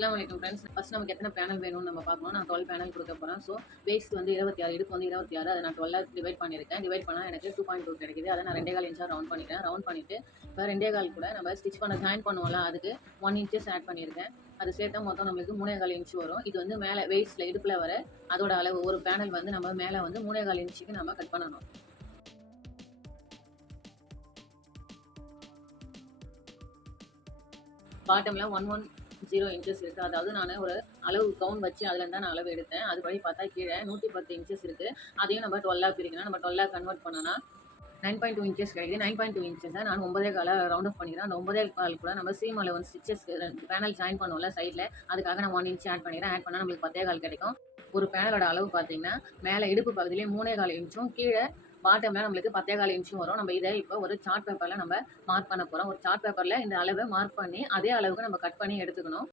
அஸ்ஸலாமு அலைக்கும் friends. First நமக்கு எத்தனை பேனல் வேணும்னு நம்ம பார்க்கணும். நான் 12 பேனல் கொடுக்க போறேன். ஸோ வேஸ்ட் வந்து 26, இடுப்பு வந்து 26. அதை நான் 12 டிவைட் பண்ணியிருக்கேன். டிவைட் பண்ணா எனக்கு 2.2 கிடைக்குது. அதை நான் 2.25 இன்ச்சா ரவுண்ட் பண்ணிட்டேன். ரவுண்ட் பண்ணிட்டு இப்போ 2.25 கூட நம்ம ஸ்டிச் பண்ண ஜாயின் பண்ணுவோம்ல, அதுக்கு 1 இன்ச்சஸ் ஆட் பண்ணியிருக்கேன். அது சேர்த்தா மொத்தம் நம்மளுக்கு 3.25 இன்ச் வரும். இது வந்து மேலே வேஸ்ட்ல இடுப்புல வர அதோட அளவு. ஒரு பேனல் வந்து நம்ம மேலே வந்து 3.25 இன்ச்சுக்கு நம்ம கட் பண்ணணும். பாட்டம்ல 110 இன்ச்சஸ் இருக்குது. அதாவது நான் ஒரு அளவு கவுண்ட் வச்சு அதுலேருந்து தான் நான் அளவு எடுத்தேன். அதுபடி பார்த்தா கீழே 110 இன்ச்சஸ் இருக்குது. அதையும் நம்ம 12 பிரிக்கணும். நம்ம 12 கன்வெர்ட் பண்ணோன்னா 9.2 இன்ச்சஸ் கிடைக்குது. 9.2 இன்ச்சஸை நான் 9.25 ரவுண்ட் ஆஃப் பண்ணிக்கிறேன். அந்த 9.25 கூட நம்ம சீம் அளவு ஸ்டிச்சஸ் பேனல் ஜாயின் பண்ணுவோம்ல சைடில், அதுக்காக நான் 1 இன்ச் ஆட் பண்ணிக்கிறேன். ஆட் பண்ணால் நம்மளுக்கு 10.25 கிடைக்கும். ஒரு பேனலோட அளவு பார்த்தீங்கன்னா மேலே இடுப்பு பகுதியிலே 3.25 இன்ச்சும் கீழே பாட்டம்ல நம்மளுக்கு 10.25 இன்ச்சும் வரும். நம்ம இதை இப்போ ஒரு சார்ட் பேப்பரில் நம்ம மார்க் பண்ண போகிறோம். ஒரு சார்ட் பேப்பரில் இந்த அளவை மார்க் பண்ணி அதே அளவுக்கு நம்ம கட் பண்ணி எடுத்துக்கணும்.